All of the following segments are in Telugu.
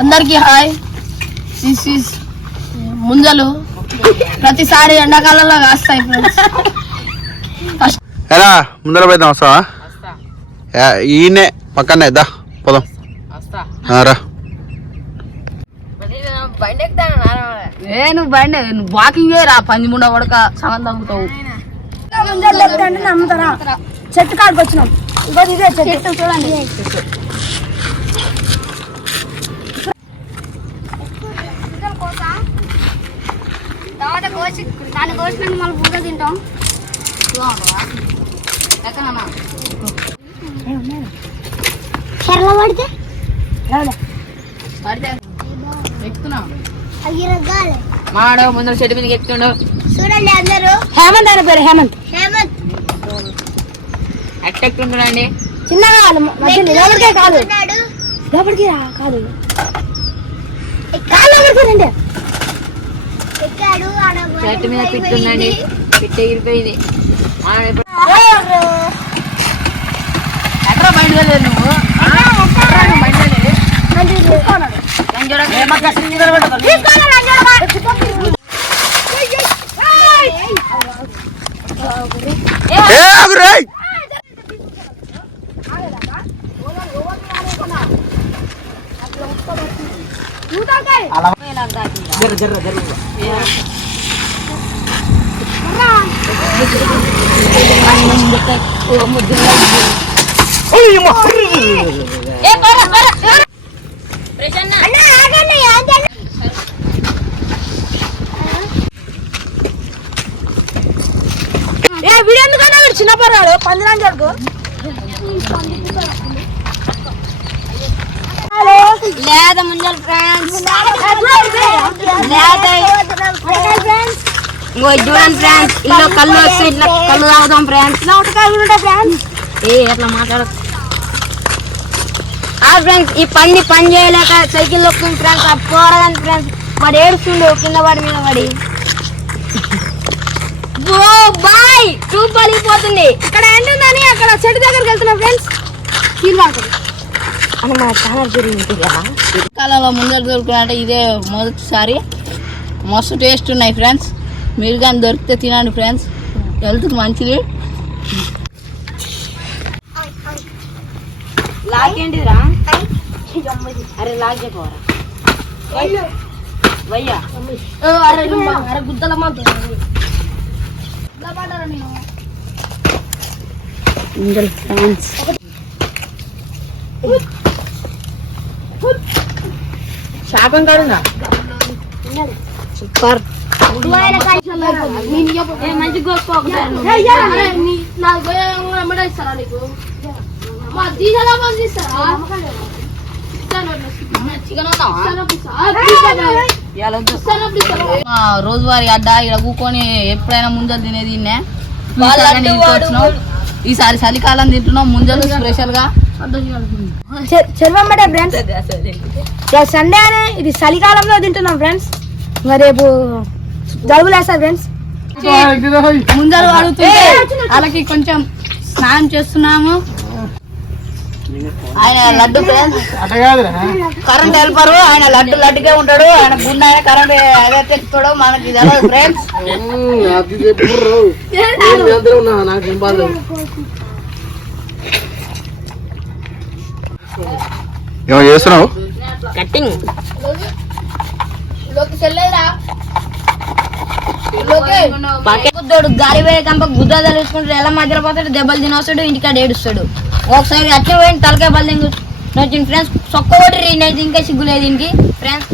అందరికి హాయ్. ముంజలు ప్రతిసారి ఎండాకాలంలో కాస్తాయి ఫ్రెండ్స్. ఎలా ముందర పోయిద్దాం, వస్తావా? ఈయనే పక్కనే దా పోదాం రా. నువ్వు బండి నువ్వు వాకింగ్ రా, పంది ముండ పడక సగం తగ్గుతావు. నమ్ముతారా? చెట్టు కాడికి వచ్చినాం. ఇదే చెట్టు చూడండి. తర్వాత కోసి దాన్ని కోసినాక మళ్ళీ పూజ తింటాం. సరళ పడితే ఎక్కుతున్నాం. మాడు ముందు చెట్టు మీదకి ఎక్కుతుండు. చూడండి అందరూ. హేమంత్ అని పేరు. హేమంత్. ఎక్కుతుండండి. చిన్నగా లోపలికే కాదు, లోపలికి కాదు, రండి. చెట్టు మీద పిట్టుందండి. పిట్టు ఎగిరిపోయింది. ఎక్కడ బయట వెళ్ళలేదు నువ్వు? వీడియో ఎందుకన్నా చిన్న పర్వాడు పందిరాంజకు లేదా ముంజల్ ఫ్రెండ్స్. చూడండి ఫ్రెండ్స్, ఇలా కళ్ళు వస్తే ఇట్లా కళ్ళు తాగుతాం ఫ్రెండ్స్. ఎట్లా మాట్లాడ ఫ్రెండ్స్. ఈ పని చేయలేక సైకిల్ వస్తుంది ఫ్రెండ్స్. పోరాదని ఫ్రెండ్స్ వాడు ఏడుస్తుండు కింద పడి మీద పడి. బాయ్ ట్యూబ్ పలిగిపోతుంది. ఇక్కడ ఏంటుందని అక్కడ చెట్టు దగ్గరికి వెళ్తున్నా ఫ్రెండ్స్. కాలంలో ముందర దొరుకుతుంటే ఇదే మొదటిసారి. మస్తు టేస్ట్ ఉన్నాయి ఫ్రెండ్స్. మీరు కానీ దొరికితే తినండి ఫ్రెండ్స్, హెల్త్కి మంచిది. లాగేంటిరా? అరే లాగే పోరా వయ్యా. అరే గుద్దలమ్మ ఫ్రెండ్స్. శాపం కాడుందా? సూపర్. రోజువారీ అడ్డ ఇక్కడ కూకొని ఎప్పుడైనా ముంజలు తినేది. ఈసారి చలికాలం తింటున్నాం ముంజలు స్పెషల్ గా. చెరువమ్మటే ఫ్రెండ్స్. సండే అనే ఇది చలికాలంలో తింటున్నాం ఫ్రెండ్స్. రేపు జలుబులు వేస్తారు ఫ్రెండ్స్. ముంజలు అడుగుతుంటే వాళ్ళకి కొంచెం స్నానం చేస్తున్నాము. ఆయన లడ్డు ఫ్రెండ్స్, కరెంట్ హెల్పరు. ఆయన లడ్డుకే ఉంటాడు. ఆయన గుండె ఆయన కరెంట్ అదే తెచ్చుతాడు. మనకి తెలియదు ఫ్రెండ్స్. ఏమో చేస్తున్నావు? కట్టింగ్ గుద్దోడు గాలి పోయే కంప గుద్ద తెలుసుకుంటాడు. ఎలా మధ్యలో పోతాడు, దెబ్బలు తినొస్తాడు, ఇంటికాడ ఏడుస్తాడు. ఒకసారి అట్లే పోయింది తలకాయ బలి నచ్చింది ఫ్రెండ్స్. సొక్క కొట్టి నేను ఇంకా సిగ్గులేదు దీనికి ఫ్రెండ్స్.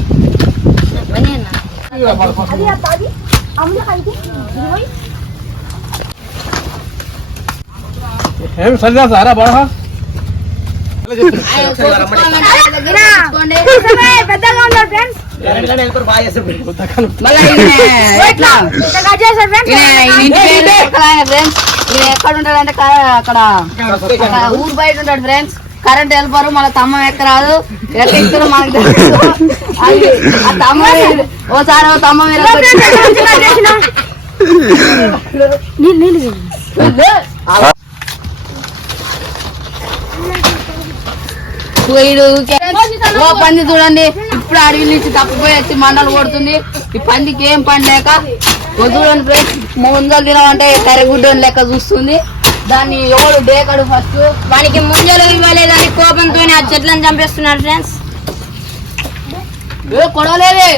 ఎక్కడ ఉంటాడంటే అక్కడ ఊరు బయట ఉంటాడు ఫ్రెండ్స్. కరెంట్ వెళ్ళిపోరు. మన తమ్మ ఎక్కరాదు, ఎక్కడ ఇస్తారు మనకు తెలుసు. ఆ తమ్మ ఓసారి తమ్మ పంది చూడండి. ఇప్పుడిప్పుడు అడవి నుంచి తప్పిపోయి వచ్చి మండలు కొడుతుంది. ఈ పందికి ఏం పని లేక వదులని ఫ్రెండ్స్ ముంజలు తినమంటే కరిగుడ్డ లెక్క చూస్తుంది. దాన్ని ఎవడు డేకడు ఫస్ట్ వానికి ముంజలు ఇవ్వలేదని కోపంతో ఆ చెట్లను చంపేస్తున్నాడు ఫ్రెండ్స్. కొడవలేదే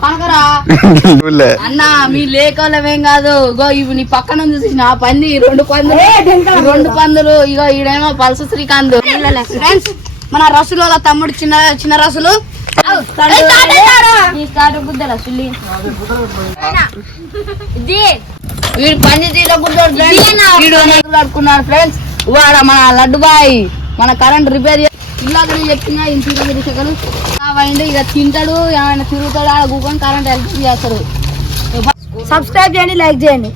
కనకరా అన్న మీ లేకోలేమేం కాదు. ఇగో ఇవి నీ పక్కన చూసి నా పంది రెండు పందులు ఇగో ఈడేమో పల్స శ్రీకాంత్ ఫ్రెండ్స్. మన రసులు వాళ్ళ తమ్ముడు చిన్న రసులు వీడు పంది తీరుకున్నాడు ఫ్రెండ్స్. వాడ మన లడ్డు బాయ్ మన కరెంట్ రిపేర్ ఇలాగ చెప్తున్నా ఇంటికి అయింది. ఇక తింటాడు ఏమైనా తిరుగుతాడు ఆడ కూకొని కరెంట్ హెల్ప్ చేస్తాడు. సబ్స్క్రైబ్ చేయండి, లైక్ చేయండి.